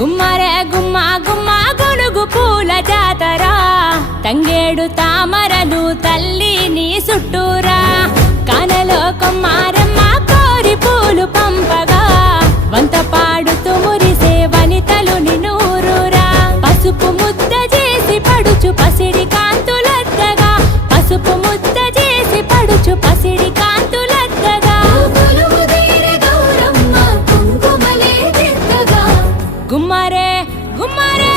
గుమ్మరే గుమ్మ గుమ్మ గొనుగు పూల జాతర తంగేడు తామరలు తల్లి నీ చుట్టూరా కానలో కొమ్మారమ్మ కోరి పూలు పంపగా వంత పాడుతూ మురిసే వనితలు నినూరురా పసుపు ముద్ద చేసి పడుచు పసిడి కాంతులద్దగా పసుపు ముద్ద చేసి పడుచు పసిడి కాంతులద్దగా గుమ్మరే గుమ్మరే